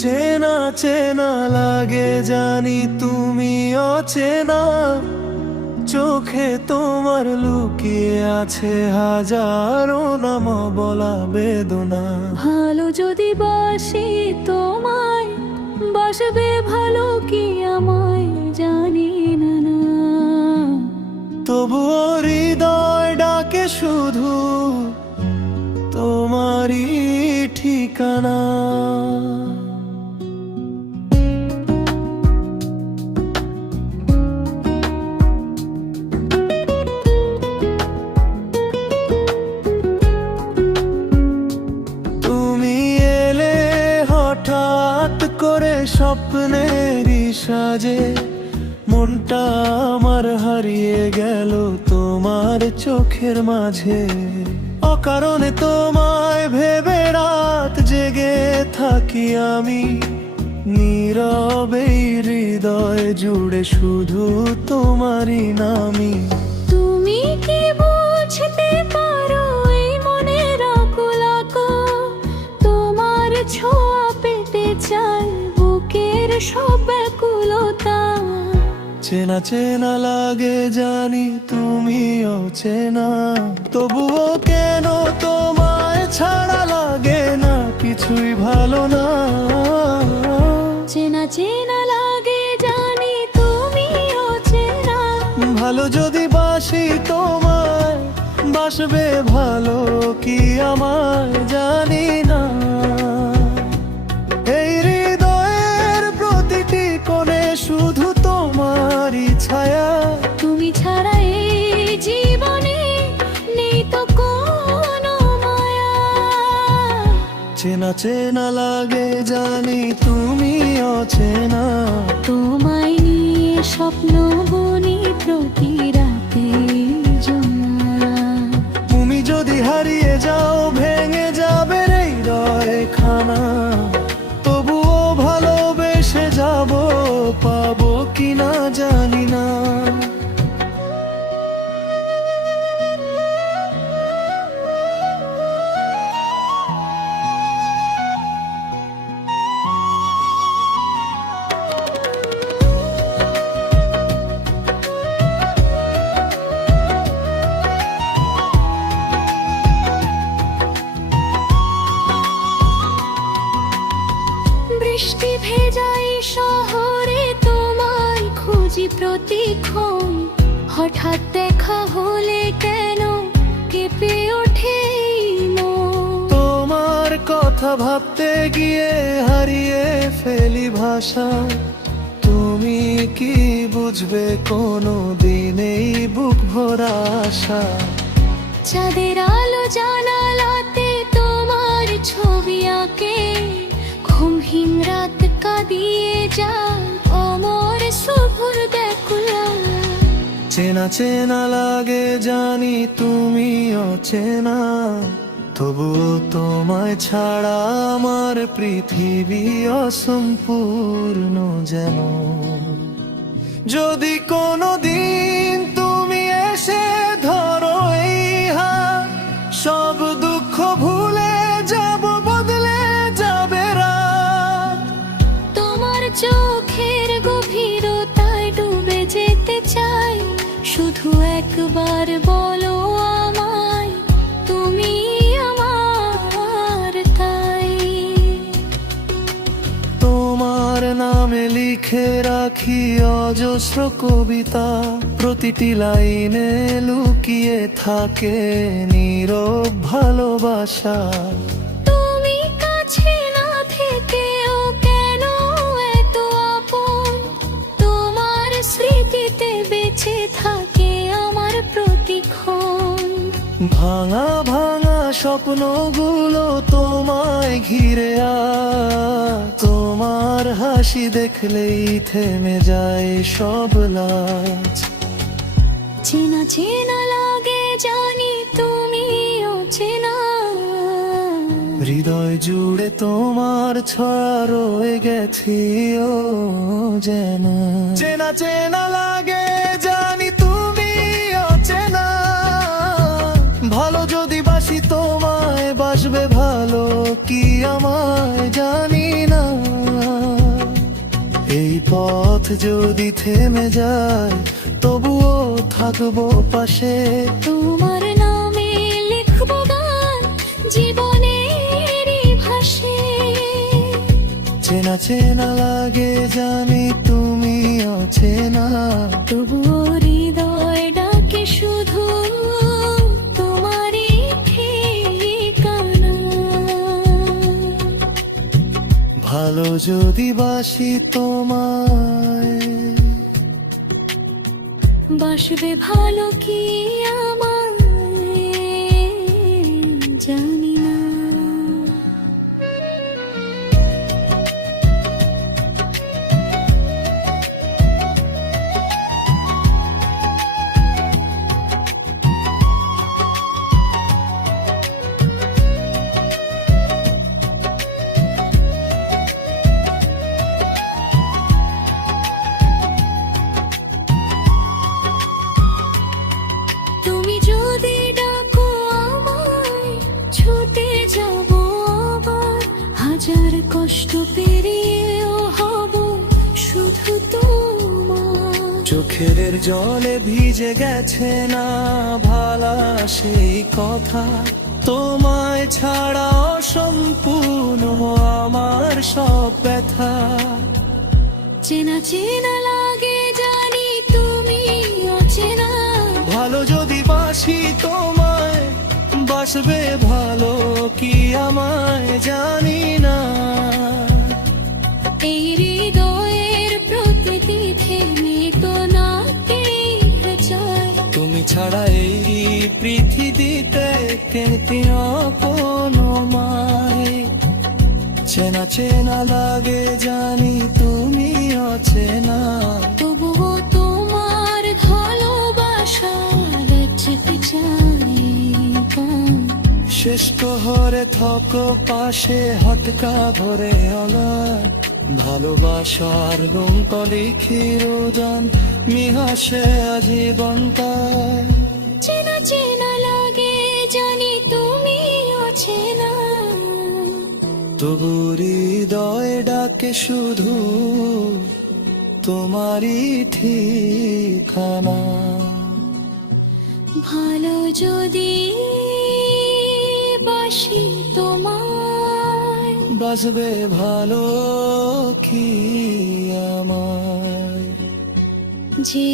চেনা চেনা লাগে জানি তুমি অচেনা, চোখে তোমার লুকিয়ে আছে হাজারো নাম বলা বেদনা। ভালো যদি বাসি তোমায়, বাসবে ভালো কি আমায় জানি না না। তবুও হৃদয় ডাকে শুধু তোমারই ঠিকানা। তুমি এলে হঠাৎ করে স্বপ্নেরই সাজে, মনটা আমার হারিয়ে গেল তোমার চোখের মাঝে। অকারণে তোমায় ভেবে রাত জেগে থাকি আমি, নীরবে হৃদয় জুড়ে শুধু তোমারই নামই। তুমি কি বুঝতে পারো এই মনের আকুলাকো, তোমার ছোঁয়া পেতে চাই বুকের সব ব্যাকুলতা। চেনা চেনা লাগে জানি তুমি অচেনা, তবুও কেন তোমায় ছাড়া লাগে না কিছুই ভালো না। চেনা চেনা লাগে জানি তুমি অচেনা, ভালো যদি বাসি তোমায়, বাসবে ভালো কি আমায় জানি না। এই হৃদয়ের প্রতিটি কোণে শুধু তোমারই ছায়া। তুমি ছাড়া এই জীবনে নেই তো কোনো মায়া। চেনা চেনা লাগে জানি তুমি অচেনা, তোমায় নিয়ে স্বপ্ন বুনি প্রতি রাতে জমা। তুমি যদি হারিয়ে যাও ভেঙে যাবে হৃদয় খানা, তবুও ভালোবেসে যাব পাবো কিনা জানি না। বৃষ্টি ভেজাই শহরে তোমায় খুঁজি প্রতিক্ষণ, হঠাৎ দেখা হলে কেন কেঁপে ওঠে এই মন। তোমার কথা ভাবতে গিয়ে হারিয়ে ফেলি ভাষা, তুমি কি বুঝবে কোনো দিনেই বুক ভরা আশা। চাঁদের আলো জানালাতে তোমার ছবি আঁকে, ঘুমহীন রাত কাঁদিয়ে যায় অমর শুভর ব্যাকুলা। চেনা চেনা লাগে জানি তুমি অচেনা, তবুও তোমায় ছাড়া আমার পৃথিবী অসম্পূর্ণ যেন। যদি কোনো দিন তুমি এসে ধরো এই হাত, সব দুঃখ ভুলে যাব বদলে যাবে রাত। তোমার চোখের গভীরতায় ডুবে যেতে চাই, শুধু একবার বলো আমায় তুমি আমার তাই। তোমার নামে লিখে রাখি অজস্র কবিতা, প্রতিটি লাইনে লুকিয়ে থাকে নীরব ভালোবাসা। তুমি কাছে না থেকেও কেন এত আপন, তোমার স্মৃতিতে বেঁচে থাকে আমার প্রতিক্ষণ। ভাঙা ভাঙা স্বপ্নগুলো তোমায় ঘিরে তোমার হাসি দেখলেই থেমে যায় সব লাজ। চেনা চেনা লাগে জানি তুমি অচেনা, হৃদয় জুড়ে তোমার ছায়া রয়ে গেছি ও যেন। চেনা চেনা লাগে জানি তুমি অচেনা, ভালো যদি বাসি তোমায়, বাসবে ভালো কি আমায় জানি না। যদি থেমে যায় তবুও থাকবো পাশে। তোমার নামে লিখবো গান জীবনের ভাষে। চেনা চেনা লাগে জানি তুমি অচেনা, তবুও হৃদয় ডাকে শুধু তোমারই ঠিকানা। ভালো যদি বাসি তোমায়, বাসবে ভালো কি আমায় জানি না। তুমি যদি ডাকো আমায় ছুটে যাব আবার, হাজার কষ্ট পেরিয়েও হব শুধু তোমার। চোখের জলে ভিজে গেছে না ভালা সেই কথা, তোমায় ছাড়া অসম্পূর্ণ আমার সব ব্যথা। চেনা চেনা লাগে জানি তুমি অচেনা, ভালো যদি বাসি তোমায়, বাসবে ভালো কি আমায় জানি না। এই হৃদয়ের প্রতিটি থেমে তো না চায়। তুমি ছাড়া এই পৃথিবীতে কেতি কোনো মায়। চেনা চেনা লাগে জানি তুমি অচেনা, তবুও তোমার ভালোবাসা যেতে চাই। শেষ হরে থক পাশে হটকা ভরে অলায়। ভালোবাসার গন্ত লিখির দান মিহাসে আজীবন তাই। চেনা চেনা লাগে জানি তুমি অচেনা, তবু হৃদয় ডাকে শুধু তোমারই ঠিকানা। ভালো যদি বাসি তোমায়, বাসবে ভালো কি আমায়। যে